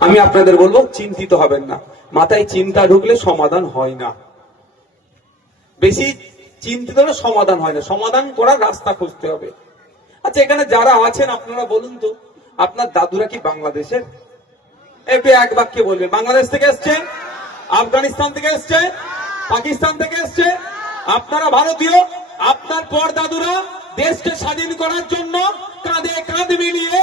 আমি আপনাদের বলব, চিন্তিত হবেন না। মাথায় চিন্তা ঢুকলে সমাধান হয় না। বেশি চিন্তিত হলে সমাধান হয় না। সমাধান করার রাস্তা খুঁজতে হবে। আচ্ছা এখানে যারা আছেন, আপনারা বলুন তো, আপনার দাদুরা কি বাংলাদেশের? একটু এক বাক্যে বলবেন। বাংলাদেশ থেকে এসছে আফগানিস্তান থেকে এসছে পাকিস্তান থেকে এসছে আপনারা ভারতীয়? আপনার পর দাদুরা দেশকে স্বাধীন করার জন্য কাঁধে কাঁধ মিলিয়ে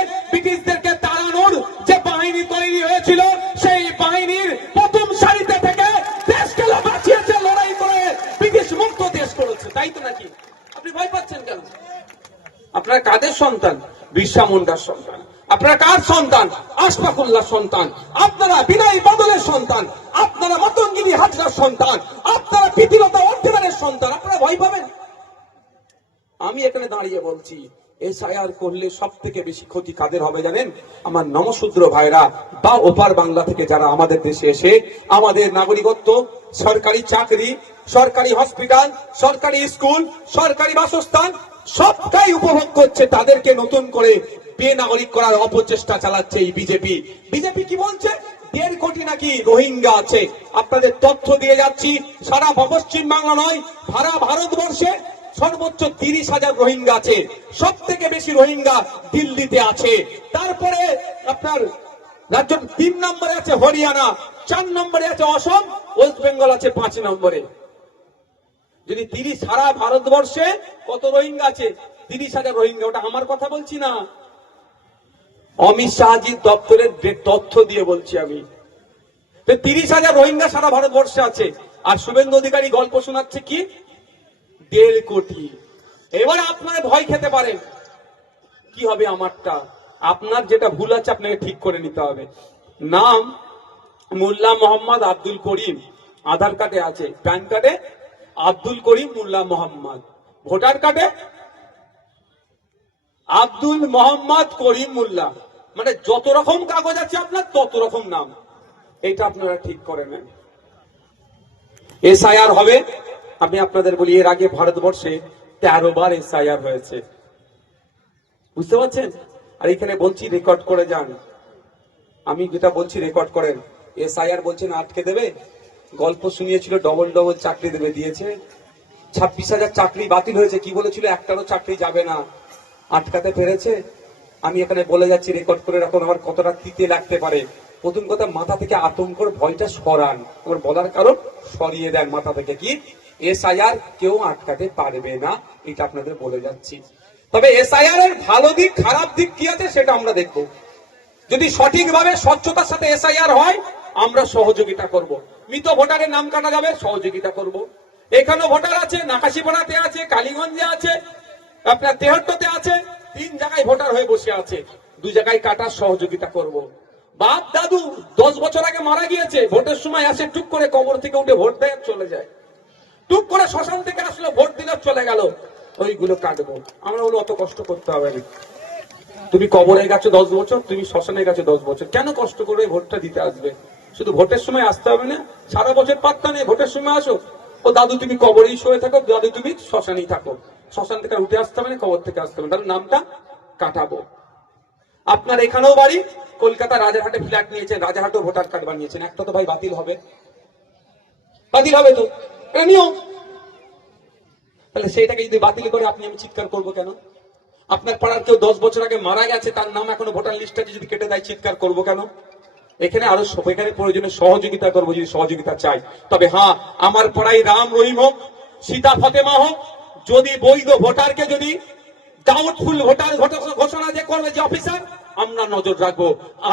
আপনারা কাদের সন্তান? বিরসা মুন্ডার সন্তান। আপনারা কার সন্তান? আশফাকুল্লাহ সন্তান। আপনারা বিনয় বদলের সন্তান। আপনারা মতঙ্গিনী হাজরার সন্তান। আপনারা প্রীতিলতা অর্থিকারের সন্তান। আপনারা ভয় পাবেন? আমি এখানে দাঁড়িয়ে বলছি, এসআইআর করলে সব থেকে বেশি ক্ষতি কাদের হবে জানেন? আমার নমশূদ্র ভাইরা, বা ওপার বাংলা থেকে যারা আমাদের দেশে এসে আমাদের নাগরিকত্ব, সরকারি চাকরি, সরকারি হসপিটাল, সরকারি স্কুল, সরকারি বাসস্থান সবটাই উপভোগ করছে, তাদেরকে নতুন করে বেনাগরিক করার অপচেষ্টা চালাচ্ছে এই বিজেপি। বিজেপি কি বলছে? দেড় কোটি নাকি রোহিঙ্গা আছে। আপনাদের তথ্য দিয়ে যাচ্ছি, সারা পশ্চিম বাংলা নয়, সারা ভারতবর্ষে সর্বোচ্চ তিরিশ হাজার রোহিঙ্গা আছে। সব থেকে বেশি রোহিঙ্গা দিল্লিতে আছে। তারপরে আপনার রাজ্য তিন নম্বরে আছে হরিয়ানা, চার নম্বরে আছে অসম, ওয়েস্ট বেঙ্গল আছে পাঁচ নম্বরে। যদি তিরিশ সারা ভারতবর্ষে কত রোহিঙ্গা আছে, তিরিশ হাজার রোহিঙ্গা, ওটা আমার কথা বলছি না। অমিত শাহজির দপ্তরের তথ্য দিয়ে বলছি আমি। তিরিশ হাজার রোহিঙ্গা সারা ভারতবর্ষে আছে। আর শুভেন্দু অধিকারী গল্প শোনাচ্ছে কি? দেড় কোটি। এবার আপনারা ভয় খেতে পারেন। কি হবে আমারটা? আপনার যেটা ভুল আছে আপনাকে ঠিক করে নিতে হবে। নাম মোল্লা মোহাম্মদ আব্দুল করিম। আধার কার্ডে আছে। প্যান কার্ডে আব্দুল করিম মোল্লা মোহাম্মদ। ভোটার কার্ডে? আব্দুল মোহাম্মদ করিম মোল্লা। মানে যত রকম কাগজ আছে আপনার, তত রকম নাম। এটা আপনারা ঠিক করে নেন। এসআইআর হবে। আমি আপনাদের বলি, এর আগে ভারতবর্ষে তেরো বার এসআইআর হয়েছে। বুঝতে পারছেন? আর এখানে বলছি, রেকর্ড করে যান। আমি যেটা বলছি, রেকর্ড করেন। এসআইআর বলছেন আটকে দেবে। গল্প শুনিয়েছিল ডবল ডবল চাকরি দেবে, দিয়েছে। ছাব্বিশ হাজার চাকরি বাতিল হয়েছে, কি বলেছিল? একটারও চাকরি যাবে না। আটকাতে পেরেছে। আমি এখানে বলে যাচ্ছি রেকর্ড করে রাখুন, আমার কতটা তিতে লাগতে পারে। প্রথম কথা, মাথা থেকে আতঙ্কর ভয়টা সরান। আমার বলার কারণ, সরিয়ে দেন মাথা থেকে কি? এসআইআর কেউ আটকাতে পারবে না, এটা আপনাদের বলে যাচ্ছি। তবে এসআইআর এর ভালো দিক, খারাপ দিক কি আছে, সেটা আমরা দেখব। যদি সঠিকভাবে স্বচ্ছতার সাথে এসআইআর হয় আমরা সহযোগিতা করব। মৃত ভোটারের নাম কাটা যাবে, সহযোগিতা করব। এখানেও ভোটার আছে, নাকাশিপাড়াতে আছে, কালীগঞ্জে আছে, আপনার তেহট্টতে আছে, তিন জায়গায় ভোটার হয়ে বসে আছে। দু জায়গায় কাটার সহযোগিতা করব। বাপ, দাদু, দশ বছর আগে মারা গিয়েছে, ভোটের সময় আসে, টুক করে কবর থেকে উঠে ভোট দেয়, চলে যায়। টুক করে শ্মশান থেকে আসলো, ভোট দিলে, চলে গেল। ওইগুলো কাটবো। আমরা অত কষ্ট করতে হবে না। তুমি কবরের গেছো দশ বছর, তুমি শ্মশানের গেছো দশ বছর। কেন কষ্ট করে ভোটটা দিতে আসবে? শুধু ভোটের সময় আসতে হবে না, সারা বছর পাত্তা নেই, ভোটের সময় আসো ও দাদু তুমি কবরেই শুয়ে থাকো, দাদু তুমি শ্মশানেই থাকো। শ্মশান থেকে উঠে আসতে হবে না, কবর থেকে আসতে হবে। তাহলে নামটা কাটাবো। আপনার এখানেও বাড়ি কলকাতা রাজারহাটে ফ্ল্যাট নিয়েছেন, রাজারহাটেও ভোটার কার্ড বানিয়েছেন। একটা তো ভাই বাতিল হবে। বাতিল হবে তো? এটা নিয়ম। তাহলে সেইটাকে যদি বাতিল করে আপনি আমি চিৎকার করব কেন? আপনার পাড়ার কেউ দশ বছর আগে মারা গেছে, তার নাম এখনও ভোটার লিস্টে যদি কেটে দেয়, চিৎকার করব কেন? এখানে আরও এখানে প্রয়োজনে সহযোগিতা করব যদি সহযোগিতা চাই। তবে হ্যাঁ আমার পাড়ায় রাম রহিম হোক, সীতা ফতেমা হোক, যদি বৈধ ভোটারকে যদি ডাউটফুল ভোটার ঘোষণা যে করবে যে অফিসার আমরা নজর রাখব,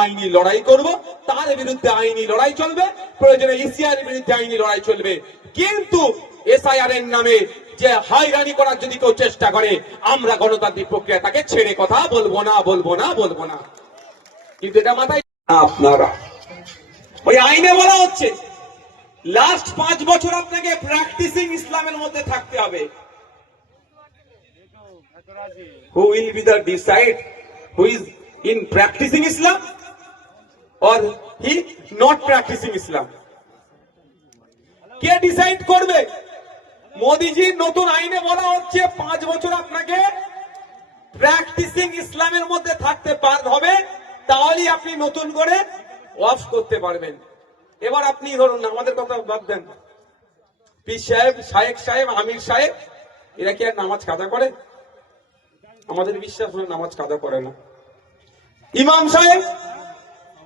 আইনি লড়াই করব, তার বিরুদ্ধে আইনি লড়াই চলবে, প্রয়োজনে ইসিআর বিরুদ্ধে আইনি লড়াই চলবে। কিন্তু এসআইআর এর নামে যে হাইরানি করার যদি কেউ চেষ্টা করে, আমরা গণতান্ত্রিক প্রক্রিয়া তাকে ছেড়ে কথা বলব না বলব না বলব না। কিন্তু এটা মাথায় আপনারা। ওই আইনে বলা হচ্ছে লাস্ট পাঁচ বছর আপনাকে প্র্যাকটিসিং ইসলামের মধ্যে থাকতে হবে। Who will be the decide who is in practicing Islam or he not practicing Islam? কে ডিসাইড করবে? মোদিজির নতুন আইনে বলা হচ্ছে পাঁচ বছর আপনাকে প্র্যাকটিসিং ইসলামের মধ্যে থাকতে পার হবে। তাহলেই আপনি নতুন করে অফ করতে পারবেন। এবার আপনি ধরুন, আমাদের কথা বাদ দেন। পি সাহেব, শায়েক সাহেব, আমির সাহেব, এরা কি আর নামাজ কাদা করে? আমাদের বিশ্বাস হলে নামাজ কাদা করে না। ইমাম সাহেব,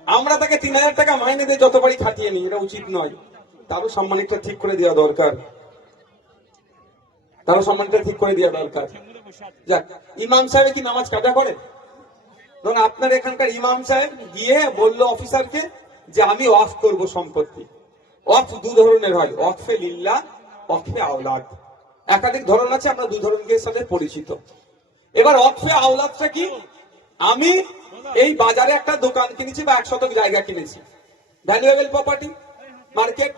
আমরা তাকে তিন হাজার টাকা মাইনে দিয়ে যতবারই খাটিয়ে নিই, এটা উচিত নয়। তারও সম্মানিকটা ঠিক করে দেওয়া দরকার। তারও সম্মানটা ঠিক করে দেওয়া দরকার। যাক, ইমাম সাহেব কি নামাজ কাজা করে? ধরুন আপনার এখানকার ইমাম সাহেব গিয়ে বলল অফিসারকে যে আমি অফ করব সম্পত্তি। অফ দু ধরনের হয় অফে লিল্লা অফে আওলাদ। একাধিক ধরন আছে, আমরা দু ধরনের সাথে পরিচিত। এবার অফে আওলাদটা কি? আমি এই বাজারে একটা দোকান কিনেছি বা এক শতক জায়গা কিনেছি। Valuable property, market.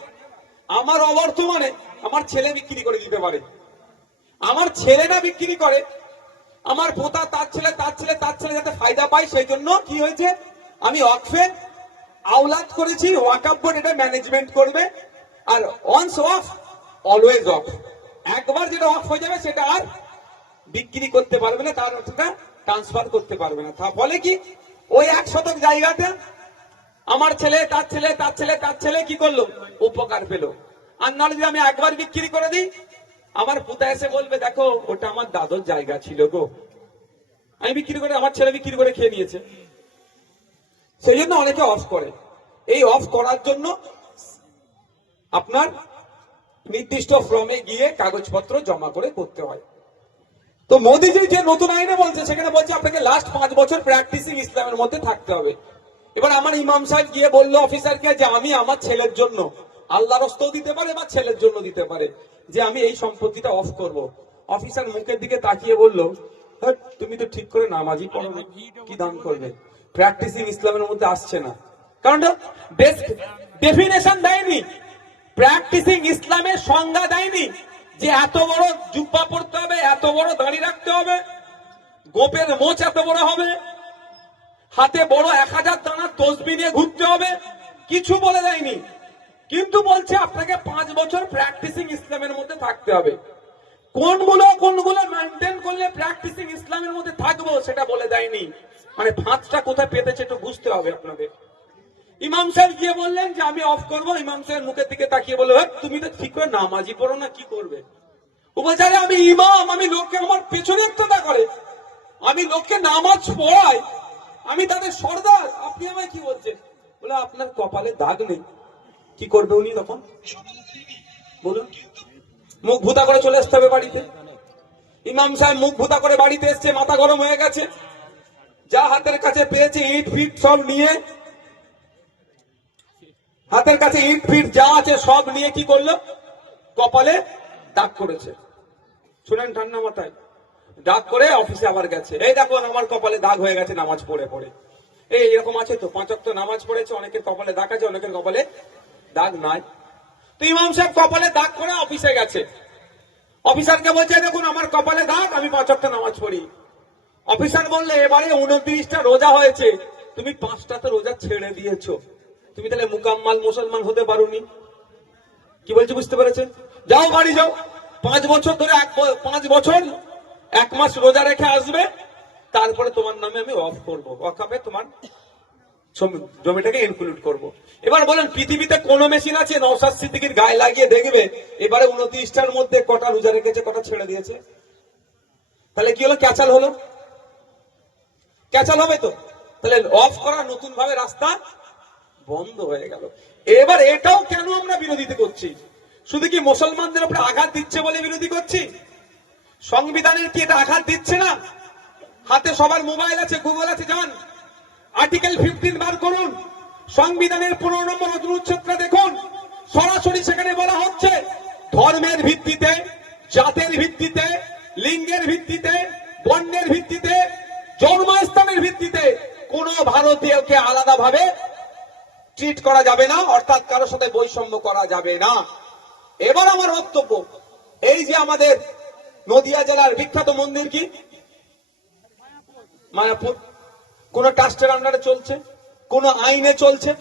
আমার অবর্তমানে আমার ছেলে বিক্রি করে দিতে পারে। আমার ছেলেরা বিক্রি করে আমার পোতা তার ছেলে তার ছেলে তার ছেলে যাতে ফায়দা পায়, সেই জন্য কি হয়েছে? আমি অকফে আওলাদ করেছি ওয়াকাপ বোর্ড এটা ম্যানেজমেন্ট করবে, আর অনস অফ অলওয়েজ অফ একবার যেটা অফ হয়ে যাবে, সেটা আর বিক্রি করতে পারবে না, তার অর্থটা ট্রান্সফার করতে পারবে না। তা ফলে কি? ওই এক শতক জায়গাতে আমার ছেলে, তার ছেলে তার ছেলে তার ছেলে কি করল? উপকার পেল। আর নাহলে যদি আমি একবার বিক্রি করে দিই আমার পুতা এসে বলবে, দেখো, ওটা আমার দাদর জায়গা ছিল গো। আমি বিক্রি করে, আমার ছেলে বিক্রি করে খেয়ে নিয়েছে। সেই জন্য অনেকে অফ করে। এই অফ করার জন্য আপনার নির্দিষ্ট ফর্মে গিয়ে কাগজপত্র জমা করে করতে হয়। তো মোদিজি যে নতুন আইনে বলছে, সেখানে বলছে আপনাকে লাস্ট পাঁচ বছর প্র্যাকটিসিং ইসলামের মধ্যে থাকতে হবে। এবার আমার ইমাম সাহেব গিয়ে বলল অফিসারকে যে আমি আমার ছেলের জন্য, আল্লাহর হস্তেও দিতে পারে বা ছেলের জন্য দিতে পারে। যে আমি এই সম্পত্তিটা অফ করব। অফিসার মুখের দিকে তাকিয়ে বলল তুমি তো ঠিক করে নামাজই পড়ো কি দান করবে? প্র্যাকটিসিং ইসলামের মধ্যে আসছে না। কারণ ডেফিনেশন দেয়নি। প্র্যাকটিসিং ইসলামের সংজ্ঞা দেয়নি যে এত বড় জুব্বা পড়তে হবে, এত বড় দাড়ি রাখতে হবে, গোপের মোচ এত বড় হবে, হাতে বড় এক হাজার দানার তসবি নিয়ে ঘুরতে হবে, কিছু বলে দেয়নি। কিন্তু বলছে আপনাকে পাঁচ বছর প্র্যাকটিসিং ইসলামের মধ্যে থাকতে হবে। কোনগুলো কোনগুলো মেনটেন করলে প্র্যাকটিসিং ইসলামের মধ্যে থাকব সেটা বলে দেয়নি। মানে ফাঁদটা কোথায় পেতেছে একটু বুঝতে হবে আপনাদের। ইমাম সাহেব গিয়ে বললেন যে আমি অফ করব। ইমাম সাহেব মুখের দিকে তাকিয়ে বলল "হ্যাঁ, তুমি তো ঠিক করে নামাজি পড়ো না কি করবে? ও আমি ইমাম আমি লোককে আমার পেছনে একটা করে। আমি লোককে নামাজ পড়াই। আমি তাদের সর্দার। আপনি আমায় কি বলছেন? বলে আপনার কপালে দাগ নেই। কি করবে উনি তখন? বলুন। মুখ ভুতা করে চলে আসতে হবে বাড়িতে। ইমাম সাহেব মুখ ভুতা করে বাড়িতে এসছে, মাথা গরম হয়ে গেছে। যা হাতের কাছে পেয়েছে, ইট, ফিট সব নিয়ে। হাতের কাছে ইট, ফিট যা আছে সব নিয়ে কি করল? কপালে দাগ করেছে। শুনেন ঠান্ডা মাথায়। ডাক করে অফিসে আবার গেছে। এই দেখো আমার কপালে দাগ হয়ে গেছে, নামাজ পড়ে পড়ে। এই এরকম আছে তো, পাঁচ অক্ট নামাজ পড়েছে, অনেকের কপালে দাগ আছে, অনেকের কপালে দাগ নাই। তো ইমাম সাহেব কপালে দাগ করে অফিসে গেছে। অফিসারকে বলছে, দেখুন, আমার কপালে দাগ, আমি পাঁচ অক্ট নামাজ পড়ি। অফিসার বললে, এবারে উনত্রিশটা রোজা হয়েছে। তুমি পাঁচটা তো রোজা ছেড়ে দিয়েছ। তুমি তাহলে মুকাম্মাল মুসলমান হতে পারোনি। কি বলছি বুঝতে পেরেছেন? যাও, বাড়ি যাও। পাঁচ বছর ধরে এক পাঁচ বছর, এক মাস রোজা রেখে আসবে। তারপরে তোমার নামে আমি অফ করব। অকাপে তোমার জমি- জমিটাকে ইনক্লুড করব। এবার বলেন, পৃথিবীতে কোন মেশিন আছে? সিদ্দিকির গায়ে লাগিয়ে দেখবে, এবারে উনত্রিশটার মধ্যে কটা রোজা রেখেছে, কটা ছেড়ে দিয়েছে। তাহলে কি হলো? ক্যাচাল হলো? ক্যাচাল হবে তো? তাহলে অফ করা নতুন ভাবে রাস্তা বন্ধ হয়ে গেল। এবার এটাও কেন আমরা বিরোধিতা করছি? শুধু কি মুসলমানদের উপরে আঘাত দিচ্ছে বলে বিরোধী করছি? সংবিধানের কি এটা আঘাত দিচ্ছে না? হাতে সবার মোবাইল আছে, গুগল আছে যান আর্টিকেল ফিফটিন বার করুন। সংবিধানের পনেরো নম্বর অনুচ্ছেদটা দেখুন। সরাসরি সেখানে বলা হচ্ছে, ধর্মের ভিত্তিতে, জাতের ভিত্তিতে, লিঙ্গের ভিত্তিতে, বর্ণের ভিত্তিতে, জন্মস্থানের ভিত্তিতে কোন ভারতীয়কে আলাদাভাবে ট্রিট করা যাবে না, অর্থাৎ কারোর সাথে বৈষম্য করা যাবে না। এবার আমার বক্তব্য, এই যে আমাদের নদিয়া জেলার বিখ্যাত মন্দির কি? মায়াপুর। কোন ট্রাস্টের আন্ডারে চলছে, কোন আইনে চলছে।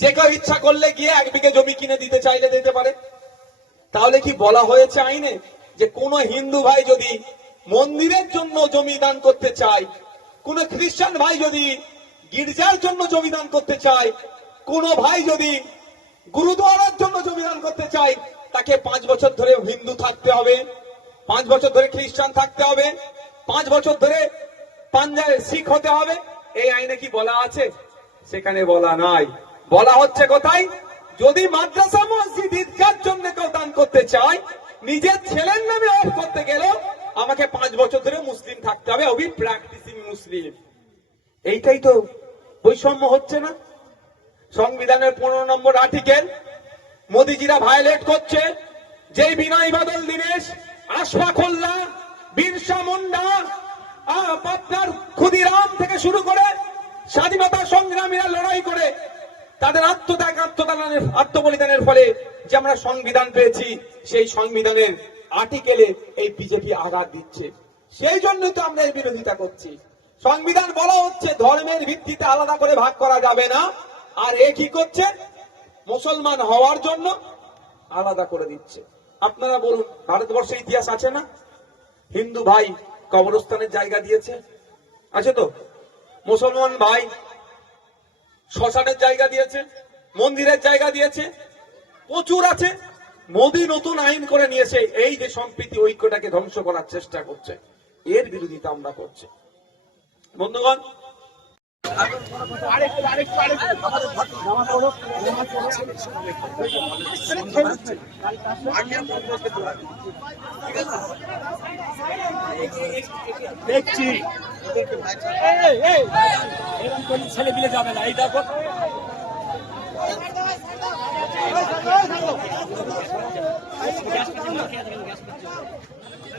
যে কেউ ইচ্ছা করলে গিয়ে এক বিঘে জমি কিনে দিতে চাইলে দিতে পারে। তাহলে কি বলা হয়েছে আইনে যে কোন হিন্দু ভাই যদি মন্দিরের জন্য জমি দান করতে চায়, কোন খ্রিস্টান ভাই যদি গির্জার জন্য জমি দান করতে চায়, কোন ভাই যদি গুরুদ্বারার জন্য জমিদান করতে চায়, তাকে পাঁচ বছর ধরে হিন্দু থাকতে হবে, পাঁচ বছর ধরে খ্রিস্টান থাকতে হবে, পাঁচ বছর ধরে পাঞ্জাবে শিখ হতে হবে। এই আইনে কি বলা আছে? সেখানে বলা নাই। বলা হচ্ছে কোথায়? যদি মাদ্রাসা মসজিদ ঈদগার জন্য কেউ দান করতে চায়, নিজের ছেলের নামে অফ করতে গেলেও আমাকে পাঁচ বছর ধরে মুসলিম থাকতে হবে, অবি প্র্যাকটিসিং মুসলিম। এইটাই তো বৈষম্য হচ্ছে না। সংবিধানের পনেরো নম্বর আর্টিকেল, মোদিজিরা ভায়োলেট করছে। যেই বিনয় বাদল দীনেশ আশফাকুল্লাহ বিরসা মুন্ডা আপনার ক্ষুদিরাম থেকে শুরু করে স্বাধীনতা সংগ্রামীরা লড়াই করে তাদের আত্মত্যাগ, আত্মদানের, আত্মবলিদানের ফলে যে আমরা সংবিধান পেয়েছি, সেই সংবিধানের আর্টিকেলে এই বিজেপি আঘাত দিচ্ছে। সেই জন্যই তো আমরা এই বিরোধিতা করছি। সংবিধান বলা হচ্ছে, ধর্মের ভিত্তিতে আলাদা করে ভাগ করা যাবে না। আর এ কি করছে? মুসলমান হওয়ার জন্য আলাদা করে দিচ্ছে। আপনারা বলুন ভারতবর্ষের ইতিহাস আছে না? হিন্দু ভাই কবরস্থানের জায়গা দিয়েছে। আছে তো? মুসলমান ভাই শ্মশানের জায়গা দিয়েছে, মন্দিরের জায়গা দিয়েছে, প্রচুর আছে। মোদি নতুন আইন করে নিয়েছে, এই যে সম্প্রীতি ঐক্যটাকে ধ্বংস করার চেষ্টা করছে, এর বিরোধিতা আমরা করছি। বন্ধুগণ দেখছি এরকম কোনো ছেলে বিলে যাবে না এই দেখো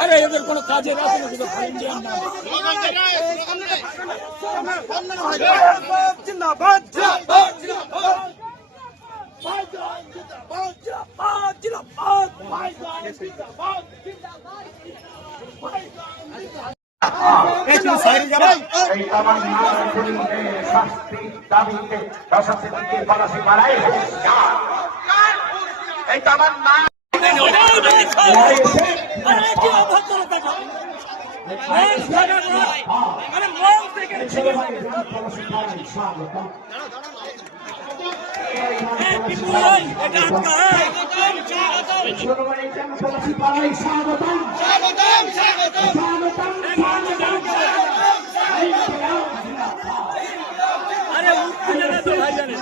আরে এদের কোনো কাজে এই তুমি সাইড যাবে। এই দাবিতে প্রশাসন থেকে পলাশি মারাই এই দাও। এই বিপুল ভাই, এটা আটকা, এই। এই মঞ্চে যাও কেন? আরে উঠতে জানে তো ভাই জানে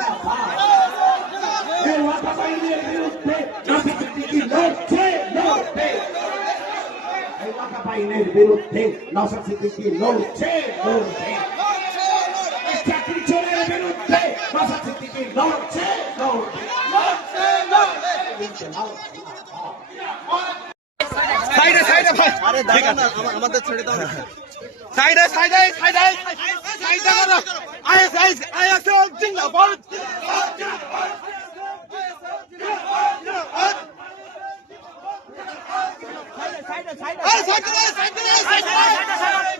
আইনের বিরুদ্ধে নশা সিদ্দিকি লড়ছে লড়ছে চাকরি চোরের বিরুদ্ধে নশা সিদ্দিকি লড়ছে লড়ছে সাইডে সাইডে ভাই আরে না আমা- আমাদের ছেড়ে দাও সাইডে সাইডে সাইডে সাইডে আইএস আইএস আইএস জিন্দাবাদ সাইডে সাইডে সাইডে সাইডে